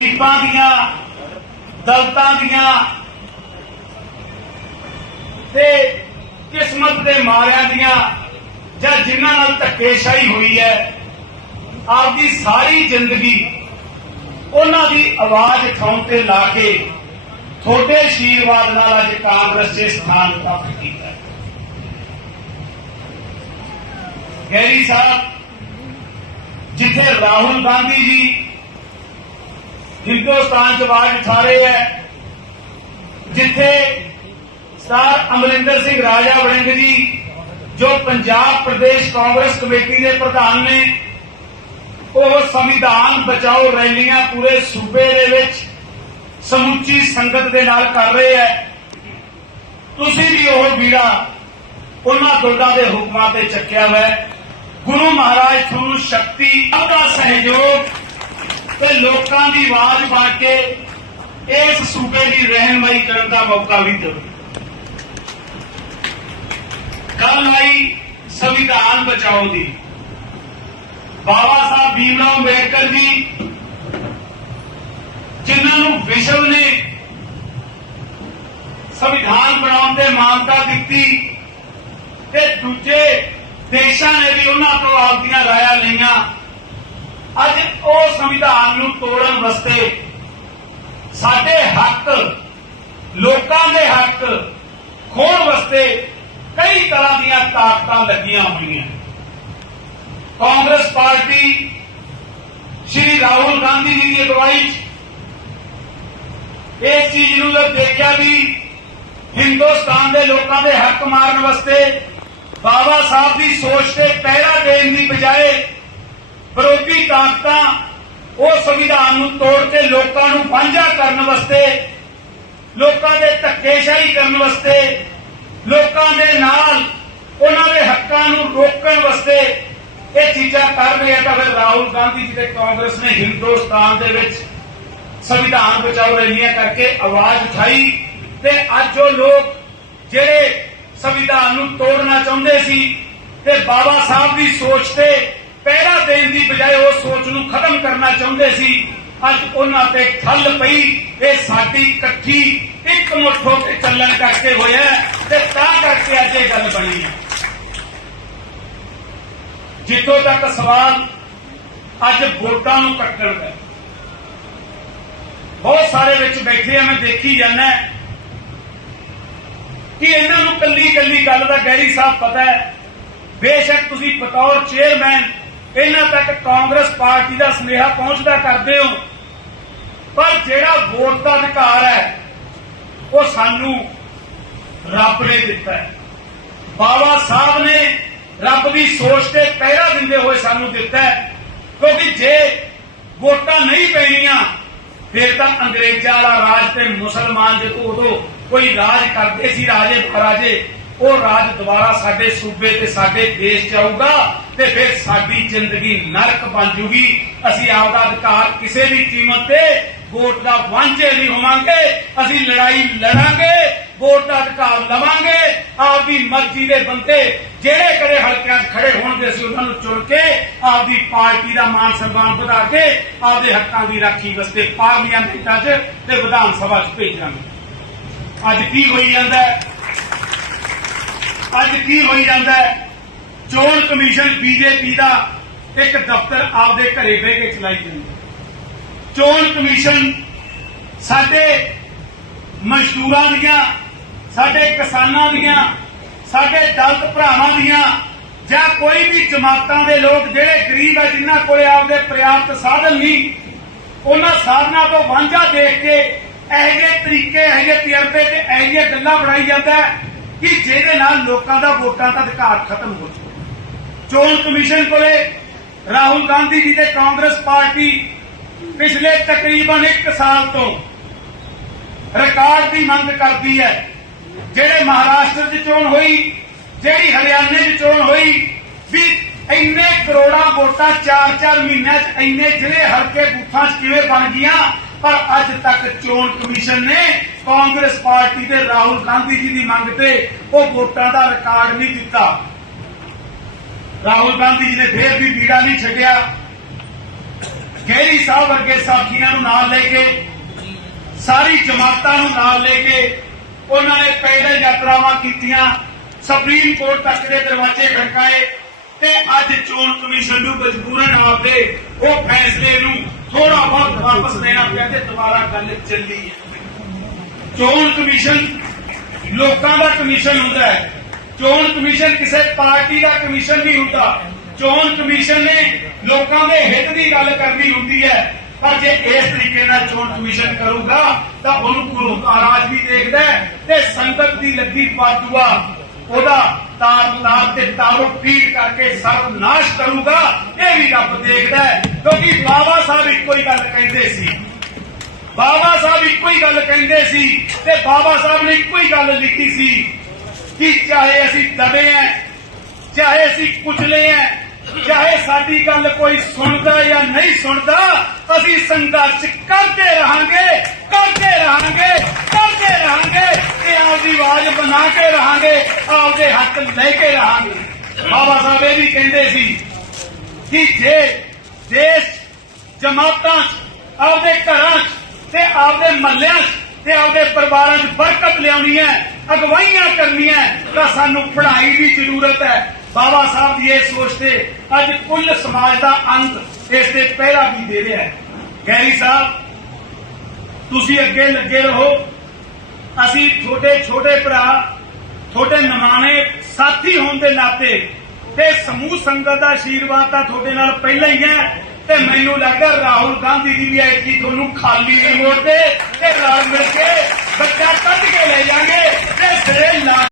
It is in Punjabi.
ਗਰੀਬਾਂ ਦੀਆਂ, ਦਲਤਾਂ ਦੀਆਂ ਤੇ ਕਿਸਮਤ ਦੇ ਮਾਰਿਆਂ ਦੀਆਂ ਜਾਂ ਜਿਨ੍ਹਾਂ ਨਾਲ ਧੱਕੇਸ਼ਾਹੀ ਹੋਈ ਹੈ, ਆਪਦੀ ਸਾਰੀ ਜ਼ਿੰਦਗੀ ਉਹਨਾਂ ਦੀ ਆਵਾਜ਼ ਉਠਾਉਣ ਤੇ ਲਾ ਕੇ ਤੁਹਾਡੇ ਆਸ਼ੀਰਵਾਦ ਨਾਲ ਅੱਜ ਕਾਂਗਰਸ 'ਚ ਸਥਾਨ ਪ੍ਰਾਪਤ ਕੀਤਾ ਹੈ। ਗੈਰੀ ਸਾਹਿਬ, ਜਿੱਥੇ ਰਾਹੁਲ ਗਾਂਧੀ ਜੀ ਹਿੰਦੁਸਤਾਨ 'ਚ ਆਵਾਜ਼ ਉਠਾ ਰਹੇ ਹੈ। ਜਿੱਥੇ ਸਰ ਅਮਰਿੰਦਰ ਸਿੰਘ ਰਾਜਾ ਵੜਿੰਗ ਜੀ, ਜੋ ਪੰਜਾਬ ਪ੍ਰਦੇਸ਼ ਕਾਂਗਰਸ ਕਮੇਟੀ ਦੇ ਪ੍ਰਧਾਨ ਨੇ, ਉਹ ਸੰਵਿਧਾਨ ਬਚਾਓ ਰੈਲੀਆਂ ਪੂਰੇ ਸੂਬੇ ਦੇ ਵਿੱਚ ਸਮੁੱਚੀ ਸੰਗਤ ਦੇ ਨਾਲ ਕਰ ਰਹੇ ਹੈ। ਤੁਸੀਂ ਵੀ ਉਹ ਵੀਰਾ ਉਹਨਾਂ ਦੁੱਧਾਂ ਦੇ ਹੁਕਮਾਂ ਤੇ ਚੱਕਿਆ ਹੋਇਆ ਹੈ। ਗੁਰੂ ਮਹਾਰਾਜ ਤੁਹਾਨੂੰ ਸ਼ਕਤੀ ਆਪਣਾ ਸਹਿਯੋਗ ਤੇ ਲੋਕਾਂ ਦੀ ਆਵਾਜ਼ ਬਣ ਕੇ ਇਸ ਸੂਬੇ ਦੀ ਰਹਿਨਮਾਈ ਕਰਨ ਦਾ ਮੌਕਾ ਵੀ ਦੇਵੇ। ਕੱਲ ਆਈ ਸੰਵਿਧਾਨ ਬਚਾਓ ਦੀ। ਬਾਬਾ ਸਾਹਿਬ ਭੀਮਰਾਓ ਅੰਬੇਡਕਰ ਜੀ, ਜਿਨ੍ਹਾਂ ਨੂੰ ਵਿਸ਼ਵ ਨੇ ਸੰਵਿਧਾਨ ਬਣਾਉਣ ਤੇ ਮਾਨਤਾ ਦਿੱਤੀ, ਤੇ ਦੂਜੇ ਦੇਸ਼ਾਂ ਨੇ ਵੀ ਉਹਨਾਂ ਤੋਂ ਆਪਦੀਆਂ ਰਾਇਆਂ ਲਈਆਂ। ਅੱਜ ਉਹ ਸੰਵਿਧਾਨ ਨੂੰ ਤੋੜਨ ਵਾਸਤੇ ਸਾਡੇ ਹੱਕ, ਲੋਕਾਂ ਦੇ ਹੱਕ ਖੋਣ ਵਾਸਤੇ ਕਈ ਤਰ੍ਹਾਂ ਦੀਆਂ ਤਾਕਤਾਂ ਲੱਗੀਆਂ ਹੋਈਆਂ। ਕਾਂਗਰਸ ਪਾਰਟੀ ਸ਼੍ਰੀ ਰਾਹੁਲ ਗਾਂਧੀ ਜੀ ਦੀ ਅਗਵਾਈ 'ਚ ਇਸ ਚੀਜ਼ ਨੂੰ ਜਦ ਦੇਖਿਆ ਵੀ ਹਿੰਦੁਸਤਾਨ ਦੇ ਲੋਕਾਂ ਦੇ ਹੱਕ ਮਾਰਨ ਵਾਸਤੇ ਬਾਬਾ ਸਾਹਿਬ ਦੀ ਸੋਚ ਤੇ ਪਹਿਰਾ ਦੇਣ ਦੀ ਬਜਾਏ ਵਿਰੋਧੀ ਤਾਕਤਾਂ ਉਹ ਸੰਵਿਧਾਨ ਨੂੰ ਤੋੜ ਕੇ ਲੋਕਾਂ ਨੂੰ ਵਾਂਝਾ ਕਰਨ ਵਾਸਤੇ, ਲੋਕਾਂ ਦੇ ਧੱਕੇਸ਼ਾਹੀ ਕਰਨ ਵਾਸਤੇ, ਲੋਕਾਂ ਦੇ ਨਾਲ ਉਹਨਾਂ ਦੇ ਹੱਕਾਂ ਨੂੰ ਰੋਕਣ ਵਾਸਤੇ ਇਹ ਚੀਜ਼ਾਂ ਕਰ ਰਹੇ ਆ ਤਾਂ ਫਿਰ ਰਾਹੁਲ ਗਾਂਧੀ ਜੀ ਦੇ ਕਾਂਗਰਸ ਨੇ ਹਿੰਦੁਸਤਾਨ ਦੇ ਵਿੱਚ ਸੰਵਿਧਾਨ ਬਚਾਓ ਰੈਲੀਆਂ ਕਰਕੇ ਆਵਾਜ਼ ਉਠਾਈ ਤੇ ਅੱਜ ਉਹ ਲੋਕ ਜਿਹੜੇ ਸੰਵਿਧਾਨ ਨੂੰ ਤੋੜਨਾ ਚਾਹੁੰਦੇ ਸੀ ਤੇ ਬਾਬਾ ਸਾਹਿਬ ਦੀ ਸੋਚ ਤੇ ਪਹਿਰਾ ਦੇਣ ਦੀ ਬਜਾਏ ਉਹ ਸੋਚ ਨੂੰ ਖਤਮ ਕਰਨਾ ਚਾਹੁੰਦੇ ਸੀ। ਅੱਜ ਉਹਨਾਂ ਤੇ ਠੱਲ ਪਈ। ਇਹ ਸਾਡੀ ਇਕੱਠੀ ਇੱਕ ਮੁੱਠ ਹੋ ਕੇ ਚੱਲਣ ਕਰਕੇ ਹੋਇਆ ਤੇ ਤਾਂ ਕਰਕੇ ਅੱਜ ਇਹ ਗੱਲ ਬਣੀ ਹੈ। ਜਿੱਥੋਂ ਤੱਕ ਸਵਾਲ ਅੱਜ ਵੋਟਾਂ ਨੂੰ ਕੱਟਣ ਦਾ ਬਹੁਤ ਸਾਰੇ ਵਿੱਚ ਬੈਠੇ ਆ, ਮੈਂ ਦੇਖੀ ਜਾਂਦਾ ਕਿ ਇਹਨਾਂ ਨੂੰ ਕੱਲੀ ਕੱਲੀ ਗੱਲ ਦਾ ਗੈਰੀ ਸਾਹਿਬ ਪਤਾ ਹੈ। ਬੇਸ਼ੱਕ ਤੁਸੀਂ ਬਤੌਰ ਚੇਅਰਮੈਨ ਇਹਨਾਂ ਤੱਕ ਕਾਂਗਰਸ ਪਾਰਟੀ ਦਾ ਸੁਨੇਹਾ ਪਹੁੰਚਦਾ ਕਰਦੇ ਹੋ। ਪਰ ਜਿਹੜਾ ਵੋਟ ਦਾ ਅਧਿਕਾਰ ਹੈ, ਉਹ ਸਾਨੂੰ ਰੱਬ ਨੇ ਦਿੱਤਾ ਹੈ। ਬਾਬਾ ਸਾਹਿਬ ਨੇ ਰੱਬ ਦੀ ਸੋਚ ਤੇ ਪਹਿਰਾ ਦਿੰਦੇ ਹੋਏ ਸਾਨੂੰ ਦਿੱਤਾ ਹੈ, ਕਿਉਂਕਿ ਜੇ ਵੋਟਾਂ ਨਹੀਂ ਪੈਣੀਆਂ, ਫਿਰ ਤਾਂ ਅੰਗਰੇਜ਼ਾਂ ਵਾਲਾ ਰਾਜ ਤੇ ਮੁਸਲਮਾਨ ਜਦੋਂ ਉਦੋਂ ਕੋਈ ਰਾਜ ਕਰਦੇ ਸੀ, ਰਾਜੇ ਮਹਾਰਾਜੇ, ਉਹ ਰਾਜ ਦੁਬਾਰਾ ਸਾਡੇ ਸੂਬੇ ਤੇ ਸਾਡੇ ਦੇਸ਼ ਚ ਆਊਗਾ। ਤੇ ਫਿਰ ਸਾਡੀ ਜ਼ਿੰਦਗੀ ਨਰਕ ਬਣ ਜੂਗੀ। ਅਸੀਂ ਆਪਦਾ ਅਧਿਕਾਰ ਕਿਸੇ ਵੀ ਕੀਮਤ ਤੇ ਵੋਟ ਦਾ ਵਾਂਝੇ ਨਹੀਂ ਹੋਵਾਂਗੇ। ਅਸੀਂ ਲੜਾਈ ਲੜਾਂਗੇ, ਵੋਟ ਦਾ ਅਧਿਕਾਰ ਲਵਾਂਗੇ। ਆਪਦੀ ਮਰਜ਼ੀ ਦੇ ਬੰਦੇ ਜਿਹੜੇ ਕਦੇ ਹਲਕਿਆਂ 'ਚ ਖੜੇ ਹੋਣਗੇ, ਅਸੀਂ ਉਹਨਾਂ ਨੂੰ ਚੁਣ ਕੇ ਆਪਦੀ ਪਾਰਟੀ ਦਾ ਮਾਨ ਸਨਮਾਨ ਵਧਾ ਕੇ ਆਪਦੇ ਹੱਕਾਂ ਦੀ ਰਾਖੀ ਵਾਸਤੇ ਪਾਰਲੀਮੈਂਟਾਂ 'ਚ ਤੇ ਵਿਧਾਨ ਸਭਾ 'ਚ ਭੇਜਾਂਗੇ। ਅੱਜ ਕੀ ਹੋਈ ਜਾਂਦਾ ਅੱਜ ਕੀ ਹੋਈ ਜਾਂਦਾ ਚੋਣ ਕਮਿਸ਼ਨ ਬੀਜੇਪੀ ਦਾ ਇੱਕ ਦਫ਼ਤਰ ਆਪਦੇ ਘਰੇ ਬਹਿ ਕੇ ਚਲਾਈ ਜਾਂਦਾ ਚੋਣ ਕਮਿਸ਼ਨ ਸਾਡੇ ਮਜ਼ਦੂਰਾਂ ਦੀਆਂ, ਸਾਡੇ ਕਿਸਾਨਾਂ ਦੀਆਂ, ਸਾਡੇ ਦਲਤ ਭਰਾਵਾਂ ਦੀਆਂ ਜਾਂ ਕੋਈ ਵੀ ਜਮਾਤਾਂ ਦੇ ਲੋਕ ਜਿਹੜੇ ਗਰੀਬ ਹੈ ਜਿਨ੍ਹਾਂ ਕੋਲੇ ਆਪਦੇ ਪ੍ਰਿਆਪਤ ਸਾਧਨ ਨਹੀਂ, ਉਹਨਾਂ ਸਾਧਨਾਂ ਤੋਂ ਵਾਂਝਾ ਦੇਖ ਕੇ ਇਹੋ ਜਿਹੇ ਤਰੀਕੇ, ਇਹੋ ਜਿਹੇ ਤਜਰਬੇ ਤੇ ਇਹੋ ਜਿਹੀਆਂ ਗੱਲਾਂ ਬਣਾਈ ਜਾਂਦਾ ਕਿ ਜਿਹਦੇ ਨਾਲ ਲੋਕਾਂ ਦਾ ਵੋਟਾਂ ਦਾ ਅਧਿਕਾਰ ਖਤਮ ਹੋ ਜਾਵੇ। ਚੋਣ ਕਮਿਸ਼ਨ ਕੋਲੇ ਰਾਹੁਲ ਗਾਂਧੀ ਜੀ ਤੇ ਕਾਂਗਰਸ ਪਾਰਟੀ ਪਿਛਲੇ ਤਕਰੀਬਨ 1 ਸਾਲ ਤੋਂ ਰਿਕਾਰਡ ਦੀ ਮੰਗ ਕਰਦੀ ਹੈ, ਜਿਹੜੇ ਮਹਾਰਾਸ਼ਟਰ 'ਚ ਚੋਣ ਹੋਈ, ਜਿਹੜੀ ਹਰਿਆਣੇ 'ਚ ਚੋਣ ਹੋਈ, ਵੀ ਇੰਨੇ ਕਰੋੜਾਂ ਵੋਟਾਂ 4-4 ਮਹੀਨਿਆਂ 'ਚ ਇੰਨੇ ਜ਼ਿਲ੍ਹੇ, ਹਲਕੇ ਬੂਥਾਂ 'ਚ ਕਿਵੇਂ ਬਣ ਗਈਆਂ, ਪਰ ਅੱਜ ਤੱਕ ਚੋਣ ਕਮਿਸ਼ਨ ਨੇ ਕਾਂਗਰਸ ਪਾਰਟੀ ਤੇ ਰਾਹੁਲ ਗਾਂਧੀ ਜੀ ਦੀ ਮੰਗ ਤੇ ਉਹ ਵੋਟਾਂ ਦਾ ਰਿਕਾਰਡ ਨਹੀਂ ਦਿੱਤਾ। ਰਾਹੁਲ ਗਾਂਧੀ ਜੀ ਨੇ ਫੇਰ ਵੀ ਬੀੜਾ ਨਹੀਂ ਛੱਡਿਆ ਗਹਿਰੀ ਸਾਹਿਬ ਵਰਗੇ ਸਾਥੀਆਂ ਨੂੰ ਨਾਲ ਲੈ ਕੇ, ਸਾਰੀ ਜਮਾਤਾਂ ਨੂੰ ਨਾਲ ਲੈ ਕੇ ਉਹਨਾਂ ਨੇ ਪੈਦਲ ਯਾਤਰਾਵਾਂ ਕੀਤੀਆਂ, ਸੁਪਰੀਮ ਕੋਰਟ ਤੱਕ ਦੇ ਦਰਵਾਜ਼ੇ ਖੜਕਾਏ ਤੇ ਅੱਜ ਚੋਣ ਕਮਿਸ਼ਨ ਨੂੰ ਮਜਬੂਰਨ ਆਪਦੇ ਉਹ ਫੈਸਲੇ ਨੂੰ ਥੋੜਾ ਬਹੁਤ ਵਾਪਸ ਲੈਣਾ ਪਿਆ ਤੇ ਦੁਬਾਰਾ ਗੱਲ ਚੱਲੀ ਚੋਣ ਕਮਿਸ਼ਨ, ਲੋਕਾਂ ਦਾ ਕਮਿਸ਼ਨ ਹੁੰਦਾ ਹੈ। ਚੋਣ ਕਮਿਸ਼ਨ ਕਿਸੇ ਪਾਰਟੀ ਦਾ ਕਮਿਸ਼ਨ ਨਹੀਂ ਹੁੰਦਾ। ਚੋਣ ਕਮਿਸ਼ਨ ਨੇ ਲੋਕਾਂ ਦੇ ਹਿੱਤ ਦੀ ਗੱਲ ਕਰਨੀ ਹੁੰਦੀ ਹੈ। ਪਰ ਜੇ ਇਸ ਤਰੀਕੇ ਨਾਲ ਚੋਣ ਕਮਿਸ਼ਨ ਕਰੂਗਾ, ਤਾਂ ਉਹਨੂੰ ਗੁਰੂ ਵੀ ਦੇਖਦਾ ਤੇ ਸੰਗਤ ਦੀ ਲੱਗੀ ਪਾਦੂਆ ਉਹਦਾ ਤਾਰ ਤਾਰ ਤੇ ਤਾਰੋ ਫੀਟ ਕਰਕੇ ਸਰਵਨਾਸ਼ ਕਰੂਗਾ, ਇਹ ਵੀ ਰੱਬ ਦੇਖਦਾ ਹੈ। ਕਿਉਂਕਿ ਬਾਬਾ ਸਾਹਿਬ ਇੱਕੋ ਹੀ ਗੱਲ ਕਹਿੰਦੇ ਸੀ। ਬਾਬਾ ਸਾਹਿਬ ਇੱਕੋ ਹੀ ਗੱਲ ਕਹਿੰਦੇ ਸੀ ਤੇ ਬਾਬਾ ਸਾਹਿਬ ਨੇ ਇੱਕੋ ਹੀ ਗੱਲ ਲਿਖੀ ਸੀ। ਕਿ ਚਾਹੇ ਅਸੀਂ ਦਬੇ ਐ ਚਾਹੇ ਅਸੀਂ ਕੁਚਲੇ ਐ ਚਾਹੇ ਸਾਡੀ ਗੱਲ ਕੋਈ ਸੁਣਦਾ ਜਾਂ ਨਹੀਂ ਸੁਣਦਾ ਅਸੀਂ ਸੰਘਰਸ਼ ਕਰਦੇ ਰਹਾਂਗੇ ਕਰਦੇ ਰਹਾਂਗੇ ਕਰਦੇ ਰਹਾਂਗੇ ਤੇ ਆਪਦੀ ਆਵਾਜ਼ ਬਣਾ ਕੇ ਰਹਾਂਗੇ ਆਪਦੇ ਹੱਕ ਲੈ ਕੇ ਰਹਾਂਗੇ। ਬਾਬਾ ਸਾਹਿਬ ਇਹ ਵੀ ਕਹਿੰਦੇ ਸੀ ਕਿ ਜੇ ਦੇਸ਼ ਜਮਾਤਾਂ 'ਚ, ਆਪਦੇ ਘਰਾਂ 'ਚ ਤੇ ਆਪਦੇ ਮਹੱਲਿਆਂ 'ਚ ਤੇ ਆਪਦੇ ਪਰਿਵਾਰਾਂ 'ਚ ਬਰਕਤ ਲਿਆਉਣੀ ਹੈ ਅਗਵਾਈਆਂ ਕਰਨੀਆਂ ਤਾਂ ਸਾਨੂੰ ਪੜ੍ਹਾਈ ਦੀ ਜ਼ਰੂਰਤ ਹੈ। ਬਾਬਾ ਸਾਹਿਬ ਦੀ ਇਹ ਸੋਚ ਤੇ ਅੱਜ ਕੁੱਲ ਸਮਾਜ ਦਾ ਅੰਤ ਇਸ ਤੇ ਪਹਿਰਾ ਵੀ ਦੇ ਰਿਹਾ ਹੈ। ਗੈਰੀ ਸਾਹਿਬ, ਤੁਸੀਂ ਅੱਗੇ ਲੱਗੇ ਰਹੋ। ਅਸੀਂ ਛੋਟੇ ਛੋਟੇ ਭਰਾ, ਤੁਹਾਡੇ ਨਮਾਣੇ ਸਾਥੀ ਹੋਣ ਦੇ ਨਾਤੇ, ਤੇ ਸਮੂਹ ਸੰਗਤ ਦਾ ਆਸ਼ੀਰਵਾਦ ਤਾਂ ਤੁਹਾਡੇ ਨਾਲ ਪਹਿਲਾਂ ਹੀ ਹੈ। ਤੇ ਮੈਨੂੰ ਲੱਗਦਾ ਰਾਹੁਲ ਗਾਂਧੀ ਦੀ ਵੀ ਐਤਕੀ ਤੁਹਾਨੂੰ ਖਾਲੀ ਨਹੀਂ ਮੋੜਦੇ ਤੇ ਰਲ ਮਿਲ ਕੇ ਬੱਚਾ ਕੱਢ ਕੇ ਲੈ ਜਾਾਂਗੇ ਤੇ ਸਿਰੇ ਲਾ